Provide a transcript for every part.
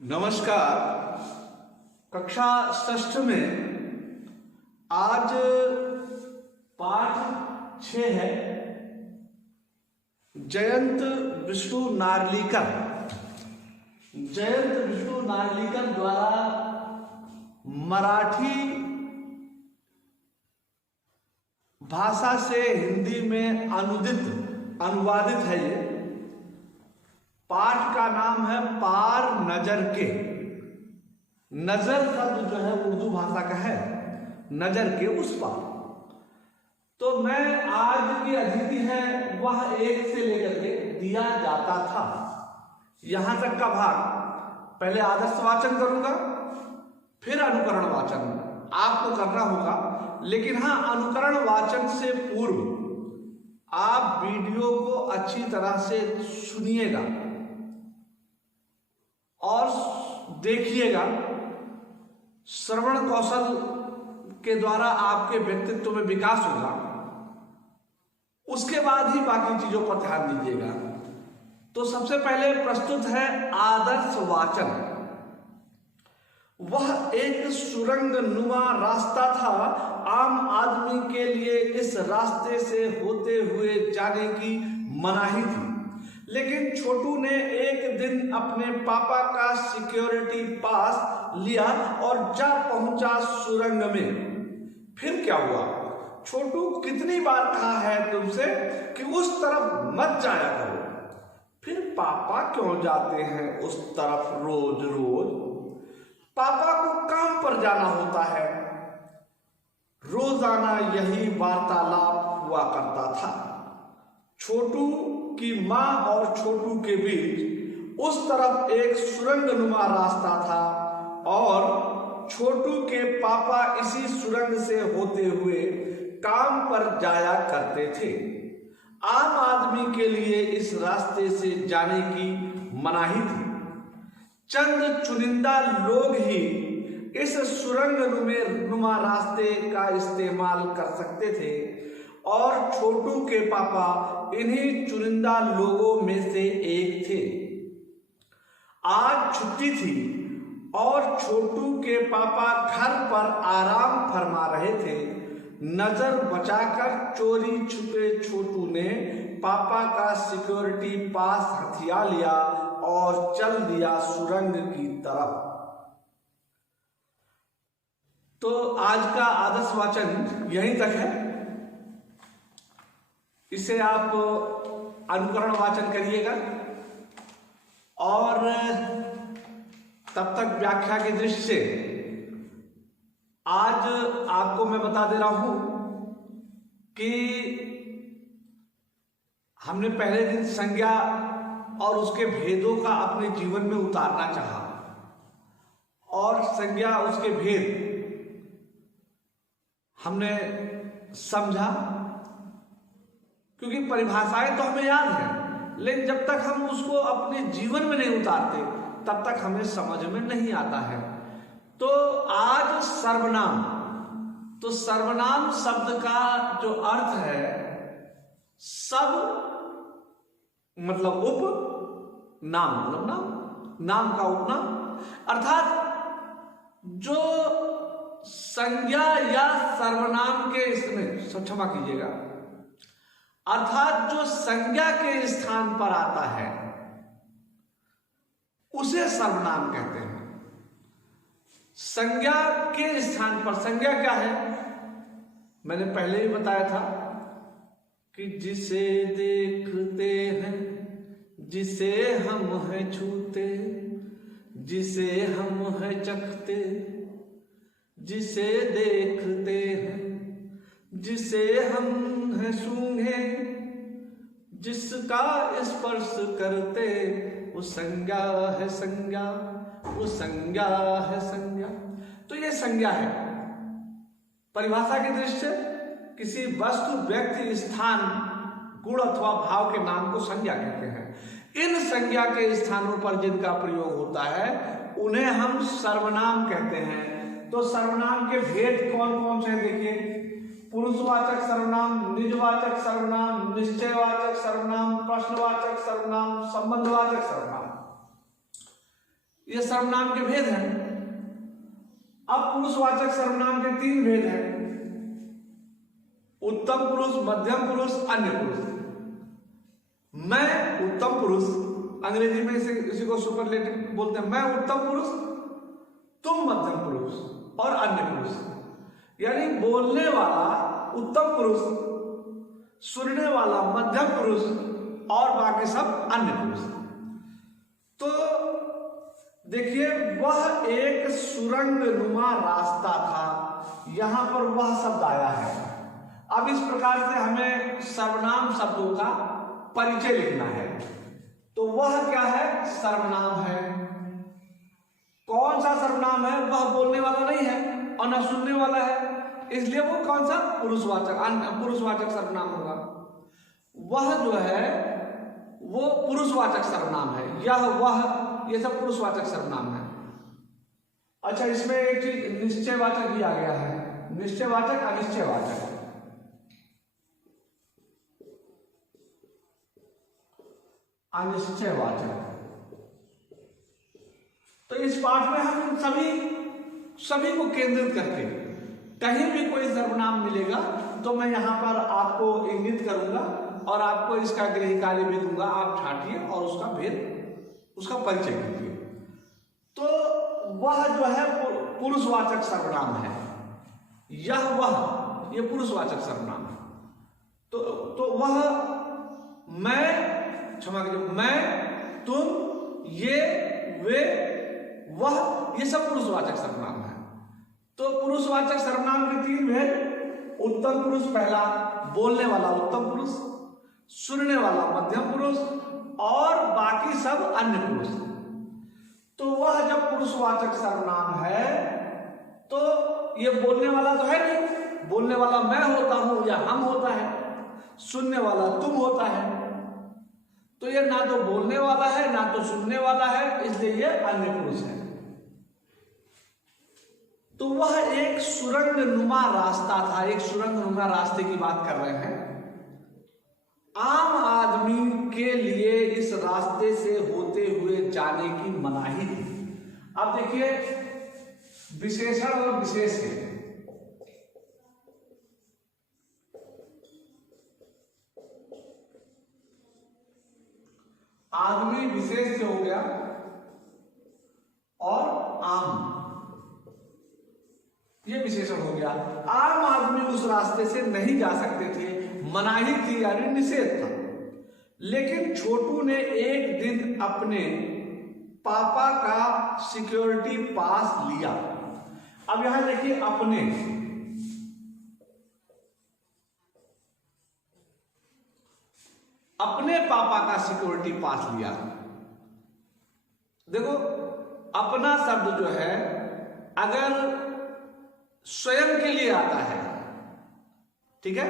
नमस्कार। कक्षा षष्ठ में आज पाठ 6 है। जयंत विष्णु नार्लिकर द्वारा मराठी भाषा से हिंदी में अनुवादित है। ये पाठ का नाम है पार नजर के। नजर शब्द जो है उर्दू भाषा का है, नजर के उस पार। तो मैं आज की अतिथि है वह 1 से लेकर के दिया जाता था यहां तक का भाग पहले आदर्श वाचन करूंगा, फिर अनुकरण वाचन आपको करना होगा। लेकिन हाँ, अनुकरण वाचन से पूर्व आप वीडियो को अच्छी तरह से सुनिएगा और देखिएगा। श्रवण कौशल के द्वारा आपके व्यक्तित्व में विकास होगा, उसके बाद ही बाकी चीजों पर ध्यान दीजिएगा। तो सबसे पहले प्रस्तुत है आदर्श वाचन। वह एक सुरंग नुमा रास्ता था। आम आदमी के लिए इस रास्ते से होते हुए जाने की मनाही थी, लेकिन छोटू ने एक दिन अपने पापा का सिक्योरिटी पास लिया और जा पहुंचा सुरंग में। फिर क्या हुआ? छोटू कितनी बार कहा है तुमसे कि उस तरफ मत जाया करो। फिर पापा क्यों जाते हैं उस तरफ रोज रोज? पापा को काम पर जाना होता है। रोजाना यही वार्तालाप हुआ करता था। छोटू की मां और छोटू के बीच उस तरफ एक सुरंग नुमा रास्ता था और छोटू के पापा इसी सुरंग से होते हुए काम पर जाया करते थे। आम आदमी के लिए इस रास्ते से जाने की मनाही थी। चंद चुनिंदा लोग ही इस सुरंग नुमा रास्ते का इस्तेमाल कर सकते थे और छोटू के पापा इन्हीं चुनिंदा लोगों में से एक थे। आज छुट्टी थी और छोटू के पापा घर पर आराम फरमा रहे थे। नजर बचाकर चोरी छुपे छोटू ने पापा का सिक्योरिटी पास हथिया लिया और चल दिया सुरंग की तरफ। तो आज का आदर्श वाचन यहीं तक है। इसे आप अनुकरण वाचन करिएगा और तब तक व्याख्या की दृष्टि से आज आपको मैं बता दे रहा हूं कि हमने पहले दिन संज्ञा और उसके भेदों का अपने जीवन में उतारना चाहा और संज्ञा उसके भेद हमने समझा, क्योंकि परिभाषाएं तो हमें याद हैं, लेकिन जब तक हम उसको अपने जीवन में नहीं उतारते तब तक हमें समझ में नहीं आता है। तो आज सर्वनाम, तो सर्वनाम शब्द का जो अर्थ है, सब मतलब उप, नाम मतलब नाम का उपनाम, अर्थात जो संज्ञा या सर्वनाम के इसमें, क्षमा कीजिएगा, अर्थात जो संज्ञा के स्थान पर आता है उसे सर्वनाम कहते हैं। संज्ञा के स्थान पर, संज्ञा क्या है? मैंने पहले ही बताया था कि जिसे देखते हैं, जिसे हम हैं छूते, जिसे हम हैं चखते, जिसे देखते हैं, जिसे हम हैं सूंघे, जिसका स्पर्श करते, वो संज्ञा है संज्ञा, वो संज्ञा है संज्ञा। तो ये संज्ञा है। परिभाषा की दृष्टि से किसी वस्तु, व्यक्ति, स्थान, गुण अथवा भाव के नाम को संज्ञा कहते हैं। इन संज्ञा के स्थानों पर जिनका प्रयोग होता है उन्हें हम सर्वनाम कहते हैं। तो सर्वनाम के भेद कौन कौन से देखिए? पुरुषवाचक सर्वनाम, निजवाचक सर्वनाम, निश्चयवाचक सर्वनाम, प्रश्नवाचक सर्वनाम, संबंधवाचक सर्वनाम। ये सर्वनाम के भेद हैं। अब पुरुषवाचक सर्वनाम के 3 भेद हैं, उत्तम पुरुष, मध्यम पुरुष, अन्य पुरुष। मैं उत्तम पुरुष, अंग्रेजी में इसी को सुपरलेटिव बोलते हैं। मैं उत्तम पुरुष, तुम मध्यम पुरुष और अन्य पुरुष। यानी बोलने वाला उत्तम पुरुष, सुनने वाला मध्यम पुरुष और बाकी सब अन्य पुरुष। तो देखिए, वह एक सुरंग नुमा रास्ता था, यहां पर वह शब्द आया है। अब इस प्रकार से हमें सर्वनाम शब्दों का परिचय लिखना है। तो वह क्या है? सर्वनाम है। कौन सा सर्वनाम है? वह बोलने वाला नहीं है और न सुनने वाला है, इसलिए वो कौन सा? पुरुषवाचक सर्वनाम होगा। वह जो है वो पुरुषवाचक सर्वनाम है। यह, वह, ये सब पुरुषवाचक सर्वनाम है। अच्छा, इसमें एक चीज निश्चयवाचक भी आ गया है, निश्चयवाचक, अनिश्चयवाचक। अनिश्चयवाचक। तो इस पाठ में हम सभी को केंद्रित करके कहीं भी कोई सर्वनाम मिलेगा तो मैं यहां पर आपको इंगित करूंगा और आपको इसका गृह कार्य भी दूंगा। आप ठाटिए और उसका भेद, उसका परिचय कीजिए। तो वह जो है पुरुषवाचक सर्वनाम है। यह, वह, ये पुरुषवाचक सर्वनाम है। तो वह, मैं, क्षमा कीजिए, मैं, तुम, ये, वे, वह, ये सब पुरुषवाचक सर्वनाम है। तो पुरुषवाचक सर्वनाम के 3 भेद, उत्तम पुरुष पहला, बोलने वाला उत्तम पुरुष, सुनने वाला मध्यम पुरुष और बाकी सब अन्य पुरुष। तो वह जब पुरुषवाचक सर्वनाम है तो ये बोलने वाला तो है नहीं, बोलने वाला मैं होता हूं या हम होता है, सुनने वाला तुम होता है। तो ये ना तो बोलने वाला है ना तो सुनने वाला है, इसलिए ये अन्य पुरुष है। तो वह एक सुरंग नुमा रास्ता था। एक सुरंग नुमा रास्ते की बात कर रहे हैं। आम आदमी के लिए इस रास्ते से होते हुए जाने की मनाही थी। अब देखिए, विशेषण और विशेष है। आदमी विशेष से हो गया और आम, ये विशेषण हो गया। आम आदमी उस रास्ते से नहीं जा सकते थे, मनाही थी यानी निषेध था। लेकिन छोटू ने एक दिन अपने पापा का सिक्योरिटी पास लिया। अब यहां देखिए, अपने पापा का सिक्योरिटी पास लिया। देखो, अपना शब्द जो है अगर स्वयं के लिए आता है, ठीक है,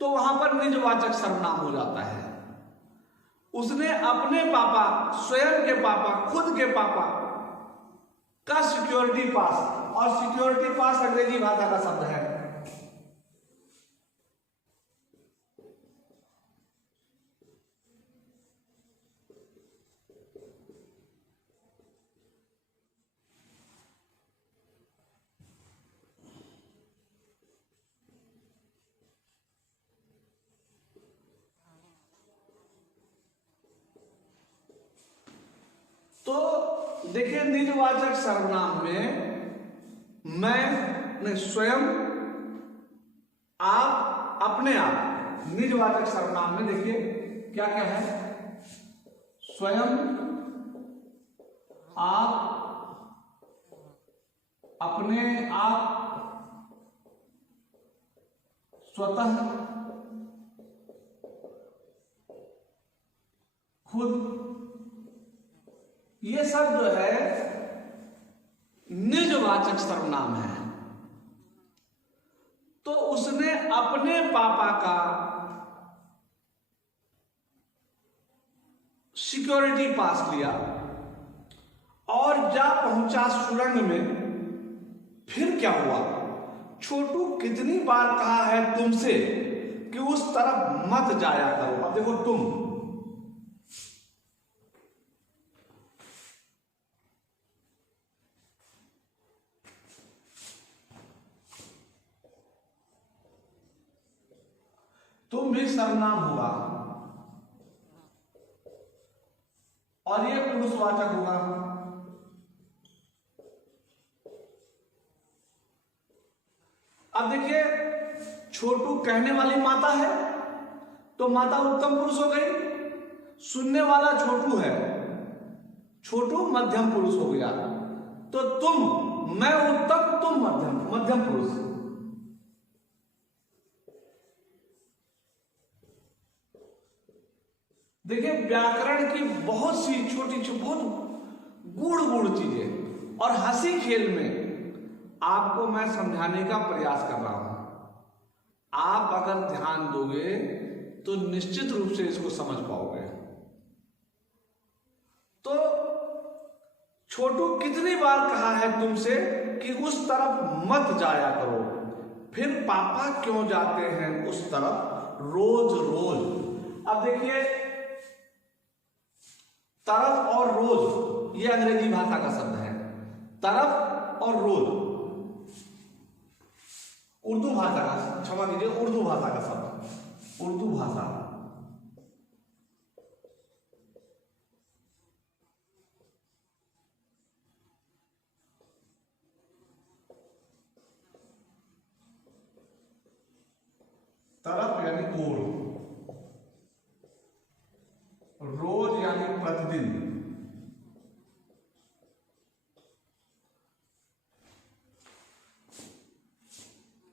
तो वहां पर निजवाचक सर्वनाम हो जाता है। उसने अपने पापा, स्वयं के पापा, खुद के पापा का सिक्योरिटी पास, और सिक्योरिटी पास अंग्रेजी भाषा का शब्द है। तो देखिए, निजवाचक सर्वनाम में मैं, स्वयं, आप, अपने आप। निजवाचक सर्वनाम में देखिए क्या क्या है? स्वयं, आप, अपने आप, स्वतः, खुद, ये सब जो है निजवाचक सर्वनाम है। तो उसने अपने पापा का सिक्योरिटी पास लिया और जा पहुंचा सुरंग में। फिर क्या हुआ? छोटू कितनी बार कहा है तुमसे कि उस तरफ मत जाया करो। अब देखो, तुम, तुम भी सर्वनाम होगा और ये पुरुषवाचक होगा। अब देखिए, छोटू कहने वाली माता है तो माता उत्तम पुरुष हो गई। सुनने वाला छोटू है, छोटू मध्यम पुरुष हो गया। तो तुम, मैं उत्तम, तुम मध्यम, मध्यम पुरुष। देखिए, व्याकरण की बहुत सी छोटी छोटी बहुत गूढ़ गूढ़ चीजें और हंसी खेल में आपको मैं समझाने का प्रयास कर रहा हूं। आप अगर ध्यान दोगे तो निश्चित रूप से इसको समझ पाओगे। तो छोटू कितनी बार कहा है तुमसे कि उस तरफ मत जाया करो, फिर पापा क्यों जाते हैं उस तरफ रोज रोज। अब देखिए, तरफ और रोज ये अंग्रेजी भाषा का शब्द है। तरफ और रोज उर्दू भाषा का, क्षमा कीजिए, उर्दू भाषा का शब्द, उर्दू भाषा। तरफ यानी ओर, रोज यानी प्रतिदिन।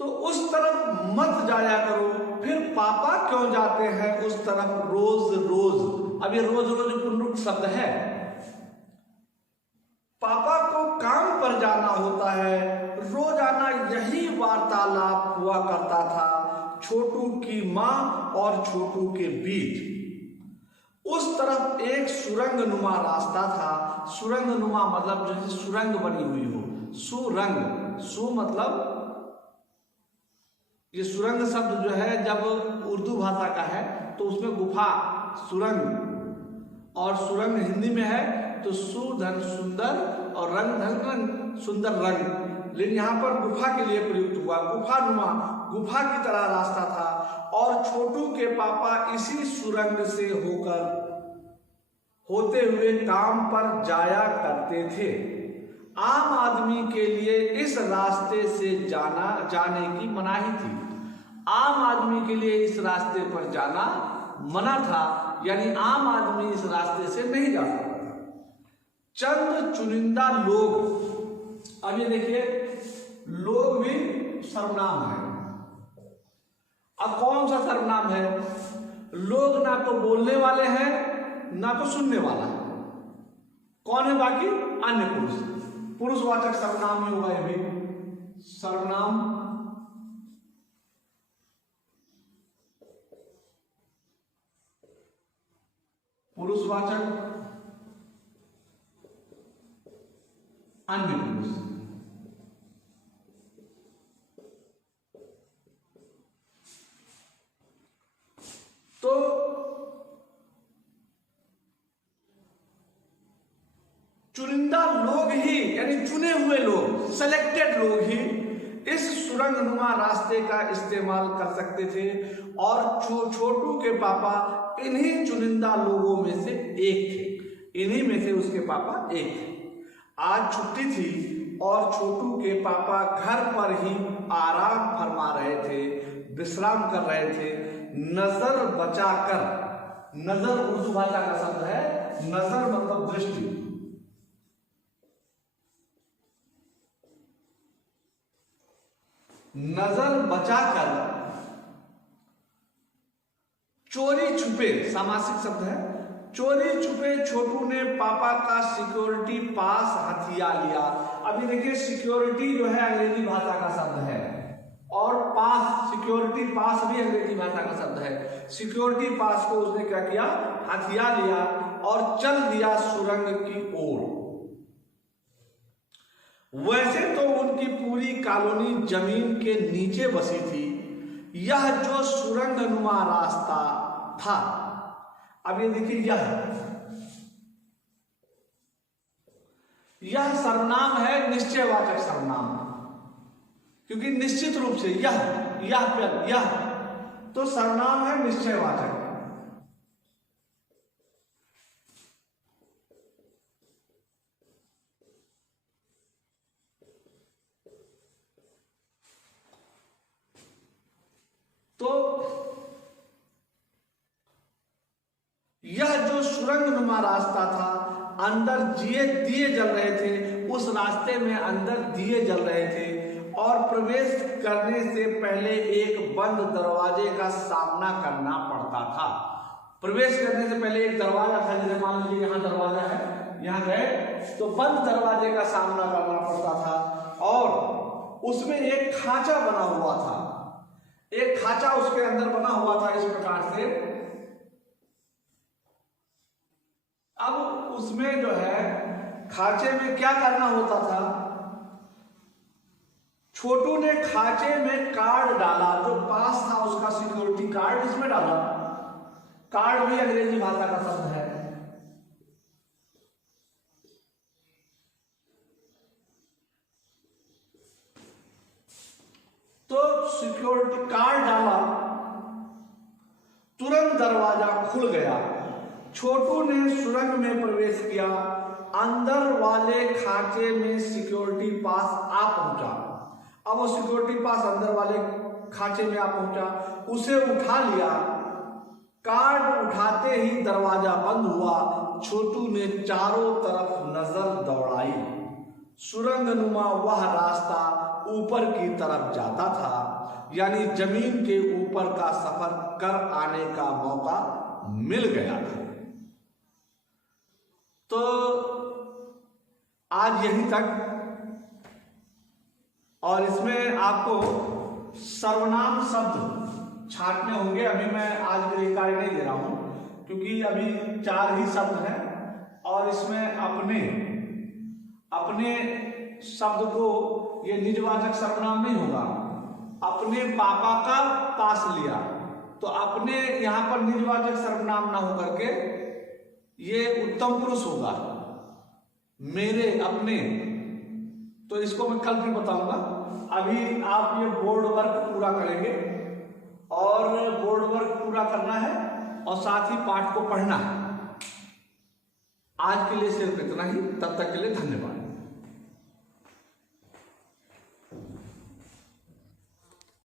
तो उस तरफ मत जाया करो, फिर पापा क्यों जाते हैं उस तरफ रोज रोज। अब ये रोज रोज पुनरुक्त शब्द है। पापा को काम पर जाना होता है, रोजाना यही वार्तालाप हुआ करता था छोटू की मां और छोटू के बीच। उस तरफ एक सुरंग नुमा रास्ता था। सुरंग नुमा मतलब जैसे सुरंग बनी हुई हो, सुरंग, सु मतलब ये सुरंग शब्द जो है जब उर्दू भाषा का है तो उसमें गुफा, सुरंग, और सुरंग हिंदी में है तो सु धन सुंदर और रंग धन रंग, सुंदर रंग। लेकिन यहां पर गुफा के लिए प्रयुक्त हुआ। गुफा नुमा, गुफा की तरह रास्ता था और छोटू के पापा इसी सुरंग से होते हुए काम पर जाया करते थे। आम आदमी के लिए इस रास्ते से जाने की मनाही थी। आम आदमी के लिए इस रास्ते पर जाना मना था, यानी आम आदमी इस रास्ते से नहीं जा सकता। चंद चुनिंदा लोग, अब ये देखिए, लोग भी सर्वनाम है। अब कौन सा सर्वनाम है? लोग ना तो बोलने वाले हैं ना तो सुनने वाला है। कौन है बाकी? अन्य पुरुष। पुरुषवाचक सर्वनाम ही होगा ये भी। सर्वनाम पुरुषवाचक अन्य पुरुष। तो चुनिंदा लोग ही, यानी चुने हुए लोग, सेलेक्टेड लोग ही इस सुरंग नुमा रास्ते का इस्तेमाल कर सकते थे और छोटू के पापा इन्हीं चुनिंदा लोगों में से एक थे। इन्हीं में से उसके पापा एक थे। आज छुट्टी थी और छोटू के पापा घर पर ही आराम फरमा रहे थे, विश्राम कर रहे थे। नजर बचाकर, नजर उर्दू भाषा का शब्द है, नजर मतलब दृष्टि। नजर बचाकर, चोरी छुपे सामासिक शब्द है। चोरी छुपे छोटू ने पापा का सिक्योरिटी पास हथिया लिया। अभी देखिए, सिक्योरिटी जो है अंग्रेजी भाषा का शब्द है और पास, सिक्योरिटी पास भी अंग्रेजी भाषा का शब्द है। सिक्योरिटी पास को उसने क्या किया? हथिया लिया और चल दिया सुरंग की ओर। वैसे तो उनकी पूरी कॉलोनी जमीन के नीचे बसी थी। यह जो सुरंग नुमा रास्ता था, अब ये देखिए, यह सर्वनाम है, निश्चयवाचक सर्वनाम, क्योंकि निश्चित रूप से यह तो सर्वनाम है निश्चयवाचक। तो यह जो सुरंगनुमा रास्ता था, अंदर दिए जल रहे थे, उस रास्ते में अंदर दिए जल रहे थे और प्रवेश करने से पहले एक बंद दरवाजे का सामना करना पड़ता था। प्रवेश करने से पहले एक दरवाजा था, जैसे मान लीजिए यहाँ दरवाजा है, यहाँ गए तो बंद दरवाजे का सामना करना पड़ता था और उसमें एक खांचा बना हुआ था, एक खांचा उसके अंदर बना हुआ था इस प्रकार से। अब उसमें जो है खांचे में क्या करना होता था, छोटू ने खांचे में कार्ड डाला, जो पास था उसका सिक्योरिटी कार्ड इसमें डाला। कार्ड भी अंग्रेजी भाषा का शब्द है। तो सिक्योरिटी कार्ड डाला, तुरंत दरवाजा खुल गया। छोटू ने सुरंग में प्रवेश किया, अंदर वाले खांचे में सिक्योरिटी पास आ पहुंचा। अब वो सिक्योरिटी पास अंदर वाले खांचे में आ पहुंचा, उसे उठा लिया। कार्ड उठाते ही दरवाजा बंद हुआ। छोटू ने चारों तरफ नजर दौड़ाई। सुरंगनुमा वह रास्ता ऊपर की तरफ जाता था, यानी जमीन के ऊपर का सफर कर आने का मौका मिल गया था। तो आज यहीं तक, और इसमें आपको सर्वनाम शब्द छांटने होंगे। अभी मैं आज के लिए कार्य नहीं दे रहा हूं, क्योंकि अभी 4 ही शब्द हैं और इसमें अपने शब्द को, ये निजवाचक सर्वनाम नहीं होगा। अपने पापा का पास लिया, तो अपने यहां पर निजवाचक सर्वनाम ना होकर के ये उत्तम पुरुष होगा, मेरे, अपने। तो इसको मैं कल फिर बताऊंगा। अभी आप ये बोर्ड वर्क पूरा करेंगे, और बोर्ड वर्क पूरा करना है और साथ ही पाठ को पढ़ना है। आज के लिए सिर्फ इतना ही। तब तक के लिए धन्यवाद।